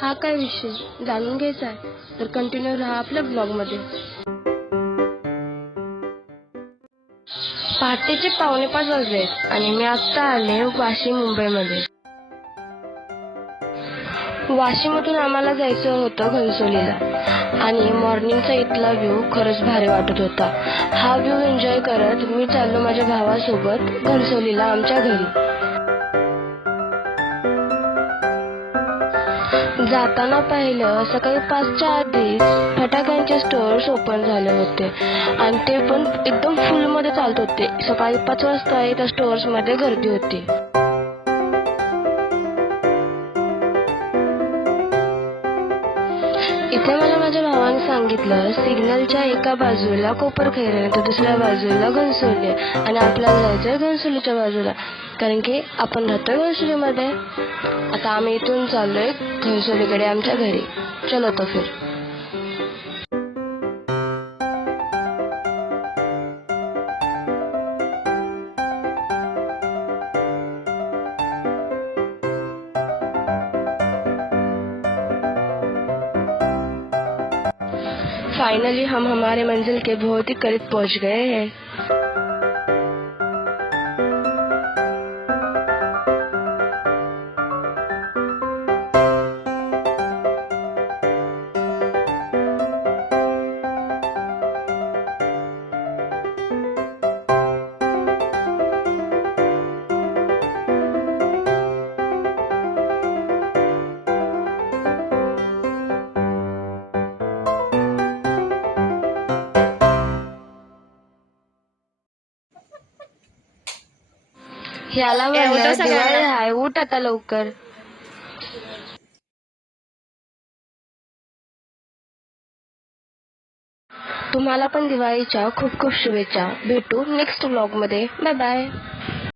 हा काय विषय जाणून घ्यायचा आहे तर कंटिन्यू राहा आपल्या ब्लॉगमध्ये. पहाटेचे 4:45 वाजलेत आणि मी आत्ता आले वाशिम मुंबईमध्ये. वाशिममधून आम्हाला जायचं होतं घनसोलीला आणि मॉर्निंगचा इथला व्ह्यू खरंच भारी वाटत होता. हा व्ह्यू एन्जॉय करत मी चाललो माझ्या भावासोबत घनसोलीला आमच्या घरी. जाताना पाहिलं सकाळी 5च्या आधीच फटाक्यांचे स्टोअर्स ओपन झाले होते आणि ते पण एकदम फुलमध्ये चालत होते. सकाळी 5 वाजता त्या स्टोअर्समध्ये गर्दी होती. इथे मला माझ्या भावाने सांगितलं सिग्नलच्या एका बाजूला कोपरखैरणे तर दुसऱ्या बाजूला घनसोली आणि आपल्याला जायचंय घनसोलीच्या बाजूला, कारण की आपण राहतोय घनसोलीमध्ये. आता आम्ही इथून चाललोय घनसोलीकडे आमच्या घरी. चलो तो फिर. फाइनली हम हमारे मंजिल के बहुत ही करीब पहुंच गए हैं. ह्याला म्हणलं दिवाळी आहे, उठ आता लवकर. तुम्हाला पण दिवाळीच्या खूप खूप शुभेच्छा. भेटू नेक्स्ट व्लॉग मध्ये. Bye bye.